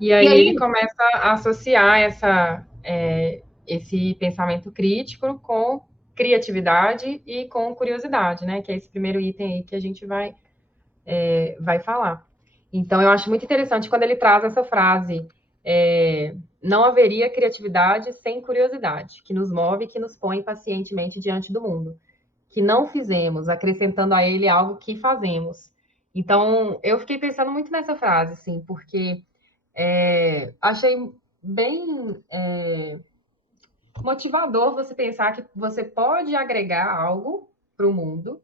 E E aí aí, ele começa a associar esse pensamento crítico com criatividade e com curiosidade, né? Que é esse primeiro item aí que a gente vai falar. Então, eu acho muito interessante quando ele traz essa frase: não haveria criatividade sem curiosidade, que nos move e que nos põe pacientemente diante do mundo, que não fizemos, acrescentando a ele algo que fazemos. Então, eu fiquei pensando muito nessa frase, assim, porque achei bem motivador você pensar que você pode agregar algo para o mundo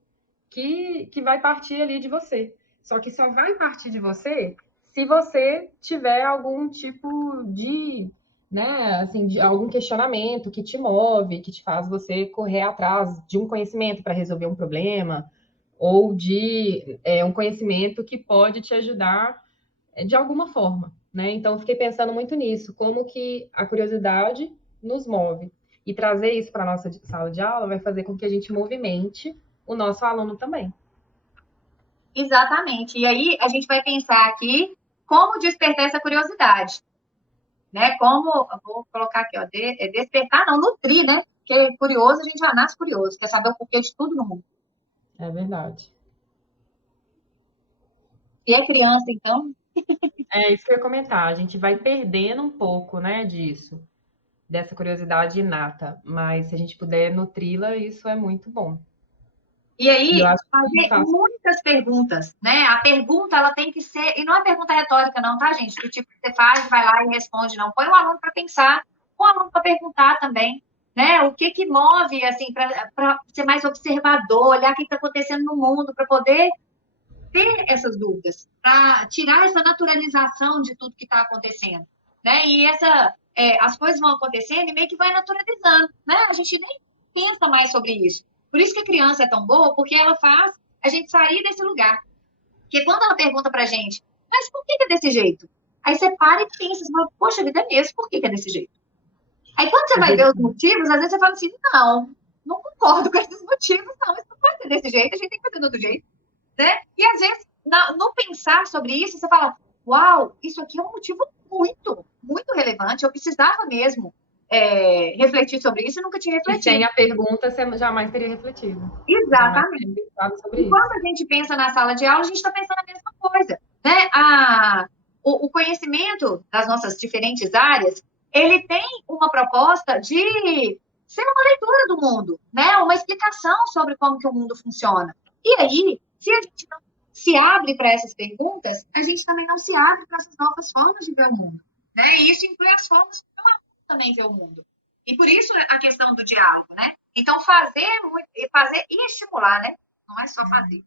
que vai partir ali de você. Só que só vai partir de você se você tiver algum tipo de, né, assim, de algum questionamento que te move, que te faz você correr atrás de um conhecimento para resolver um problema, ou de um conhecimento que pode te ajudar de alguma forma, né? Então, fiquei pensando muito nisso, como que a curiosidade nos move. E trazer isso para a nossa sala de aula vai fazer com que a gente movimente o nosso aluno também. exatamente. E aí a gente vai pensar aqui como despertar essa curiosidade, né? Como, vou colocar aqui, ó, despertar, não, nutrir, né? Porque curioso, a gente já nasce curioso, quer saber o porquê de tudo no mundo. É verdade. Se é criança, então, É isso que eu ia comentar. A gente vai perdendo um pouco, né, disso, dessa curiosidade inata. Mas se a gente puder nutri-la, isso é muito bom. e E eu aí, acho que fazer faz. muitas perguntas, né? A pergunta, ela tem que ser, e não é pergunta retórica, não, tá, gente? Do tipo que você faz, vai lá e responde, não. Põe o aluno para pensar, põe o aluno para perguntar também, né? O que que move, assim, para ser mais observador, olhar o que está acontecendo no mundo, para poder ter essas dúvidas, para tirar essa naturalização de tudo que está acontecendo, né? E as coisas vão acontecendo e meio que vai naturalizando, né? A gente nem pensa mais sobre isso. Por isso que a criança é tão boa, porque ela faz a gente sair desse lugar. Porque quando ela pergunta para a gente, mas por que é desse jeito? Aí você para e pensa, você fala, poxa vida, é mesmo, por que é desse jeito? Aí quando você É vai ver os verdade. motivos, às vezes você fala assim, não concordo com esses motivos, não, isso não pode ser desse jeito, a gente tem que fazer de outro jeito, né? E às vezes, no pensar sobre isso, você fala: uau, isso aqui é um motivo muito, muito relevante. Eu precisava mesmo refletir sobre isso e nunca tinha E sem refletido. a pergunta, você jamais teria refletido. Jamais teria Exatamente. pensado sobre E isso. quando a gente pensa na sala de aula, a gente está pensando a mesma coisa, né? O conhecimento das nossas diferentes áreas, ele tem uma proposta de ser uma leitura do mundo, né? Uma explicação sobre como que o mundo funciona. E aí, se a gente não se abre para essas perguntas, a gente também não se abre para essas novas formas de ver o mundo, né? E isso inclui as formas como ela também vê o mundo. E por isso a questão do diálogo, né? Então, fazer e estimular, né? Não é só fazer.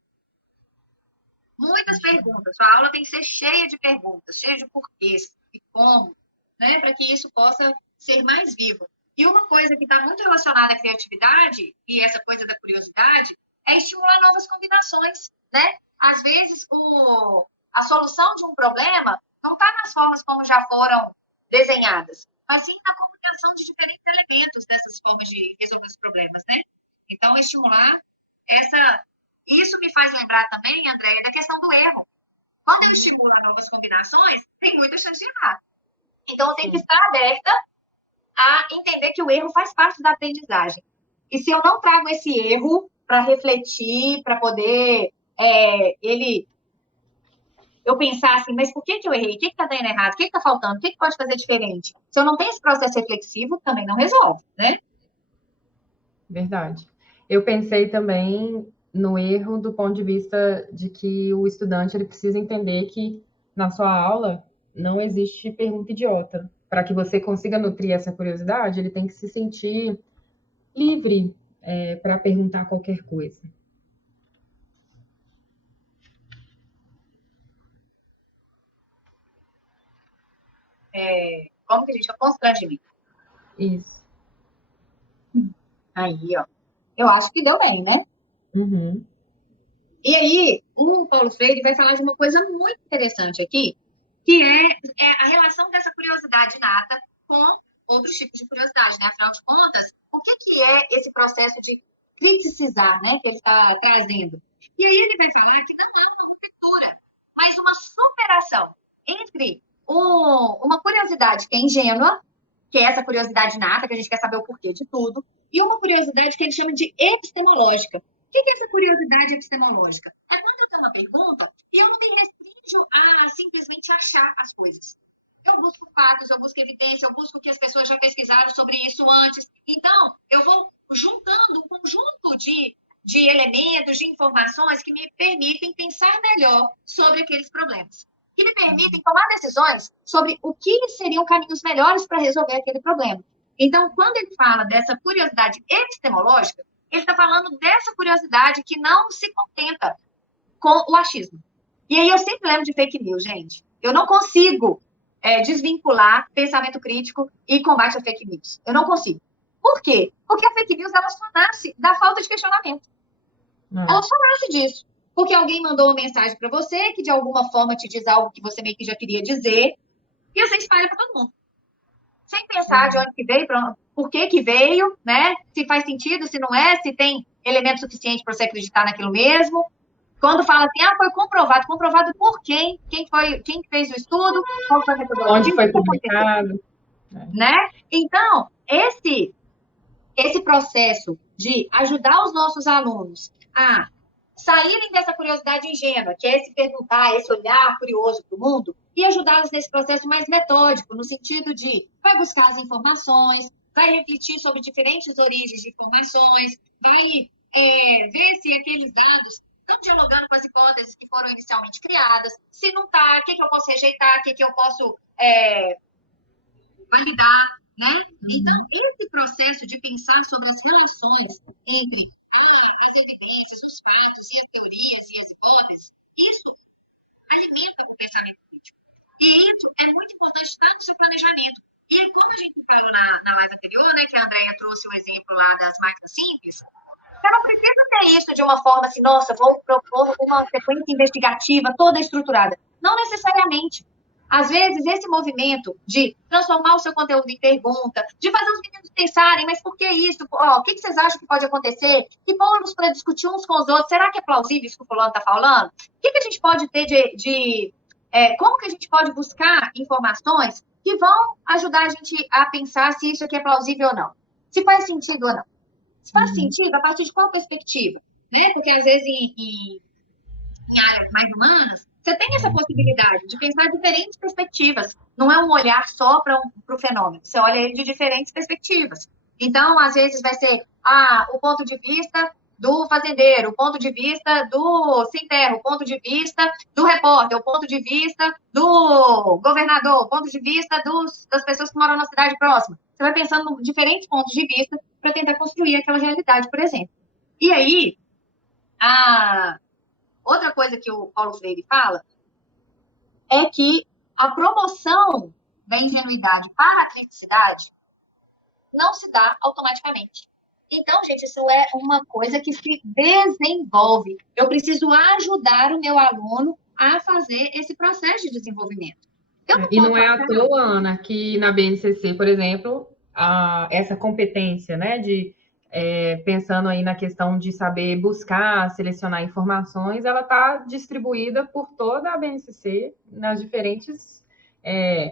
Muitas perguntas. Sua aula tem que ser cheia de perguntas, cheia de porquês e como, né? Para que isso possa ser mais vivo. E uma coisa que está muito relacionada à criatividade e essa coisa da curiosidade é estimular novas combinações, né? Às vezes, a solução de um problema não está nas formas como já foram desenhadas, mas sim na combinação de diferentes elementos dessas formas de resolver os problemas, né? Então, estimular essa isso me faz lembrar também, Andréia, da questão do erro. Quando eu estimulo novas combinações, tem muita chance de errar. Então, eu tenho que Sim. estar aberta a entender que o erro faz parte da aprendizagem. E se eu não trago esse erro para refletir, para poder eu pensar assim, mas por que eu errei? O que está dando errado? O que está faltando? O que pode fazer diferente? Se eu não tenho esse processo reflexivo, também não resolve, né? Verdade. Eu pensei também no erro do ponto de vista de que o estudante ele precisa entender que na sua aula não existe pergunta idiota. Para que você consiga nutrir essa curiosidade, ele tem que se sentir livre para perguntar qualquer coisa. Como que a gente constrangimento? Isso. Aí, ó. Eu acho que deu bem, né? Uhum. E aí, o Paulo Freire vai falar de uma coisa muito interessante aqui, que é a relação dessa curiosidade inata com outros tipos de curiosidade, né? Afinal de contas, o que é esse processo de criticizar, né, que ele está trazendo? E aí ele vai falar que não é uma ruptura, mas uma superação entre uma curiosidade que é ingênua, que é essa curiosidade nata, que a gente quer saber o porquê de tudo, e uma curiosidade que ele chama de epistemológica. O que é essa curiosidade epistemológica? É quando eu tenho uma pergunta e eu não me restringo a simplesmente achar as coisas. Eu busco fatos, eu busco evidência, eu busco que as pessoas já pesquisaram sobre isso antes. Então, eu vou juntando um conjunto de elementos, de informações que me permitem pensar melhor sobre aqueles problemas, que me permitem tomar decisões sobre o que seriam caminhos melhores para resolver aquele problema. Então, quando ele fala dessa curiosidade epistemológica, ele está falando dessa curiosidade que não se contenta com o achismo. E aí eu sempre lembro de fake news, gente. Eu não consigo desvincular pensamento crítico e combate a fake news. Eu não consigo. Por quê? Porque a fake news ela só nasce da falta de questionamento. Ela só nasce disso. Porque alguém mandou uma mensagem para você que de alguma forma te diz algo que você meio que já queria dizer e você espalha para todo mundo. Sem pensar de onde que veio, por que veio, né? Se faz sentido, se não é, se tem elemento suficiente para você acreditar naquilo mesmo. Quando fala assim, foi comprovado. Comprovado por quem? Quem fez o estudo? Qual foi a metodologia? Onde foi publicado? Né? Então, esse processo de ajudar os nossos alunos a saírem dessa curiosidade ingênua, que é esse perguntar, esse olhar curioso para o mundo, e ajudá-los nesse processo mais metódico, no sentido de vai buscar as informações, vai refletir sobre diferentes origens de informações, vai ver se aqueles dados estão dialogando com as hipóteses que foram inicialmente criadas, se não está, o que eu posso rejeitar, o que eu posso validar, né? Então, esse processo de pensar sobre as relações entre as evidências, os fatos e as teorias e as hipóteses, isso alimenta o pensamento crítico. E isso é muito importante estar no seu planejamento. E como a gente falou na live anterior, né, que a Andrea trouxe o exemplo lá das máquinas simples, você não precisa ter isso de uma forma assim, nossa, vou propor uma sequência investigativa toda estruturada. Não necessariamente. Às vezes, esse movimento de transformar o seu conteúdo em pergunta, de fazer os meninos pensarem, mas por que isso? O que vocês acham que pode acontecer? E pôr-nos para discutir uns com os outros. Será que é plausível isso que o fulano está falando? O que a gente pode ter como que a gente pode buscar informações que vão ajudar a gente a pensar se isso aqui é plausível ou não? Se faz sentido ou não? Se faz sentido, a partir de qual perspectiva? Né? Porque, às vezes, em áreas mais humanas, você tem essa possibilidade de pensar diferentes perspectivas. Não é um olhar só para o fenômeno. Você olha ele de diferentes perspectivas. Então, às vezes, vai ser o ponto de vista do fazendeiro, o ponto de vista do sem terra, o ponto de vista do repórter, o ponto de vista do governador, o ponto de vista das pessoas que moram na cidade próxima. Você vai pensando em diferentes pontos de vista para tentar construir aquela realidade, por exemplo. E aí, outra coisa que o Paulo Freire fala é que a promoção da ingenuidade para a criticidade não se dá automaticamente. Então, gente, isso é uma coisa que se desenvolve. Eu preciso ajudar o meu aluno a fazer esse processo de desenvolvimento. E não é à toa, Ana, que na BNCC, por exemplo, essa competência, né, pensando aí na questão de saber buscar, selecionar informações, ela está distribuída por toda a BNCC nas diferentes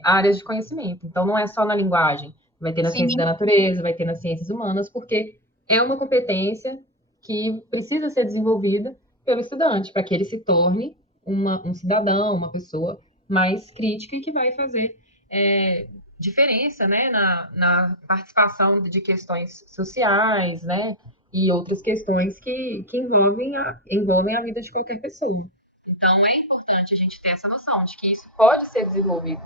áreas de conhecimento. Então, não é só na linguagem, vai ter na ciência da natureza, vai ter nas ciências humanas, porque é uma competência que precisa ser desenvolvida pelo estudante, para que ele se torne um cidadão, uma pessoa mais crítica e que vai fazer diferença, né, na participação de questões sociais, né, e outras questões que envolvem a vida de qualquer pessoa. Então, é importante a gente ter essa noção de que isso pode ser desenvolvido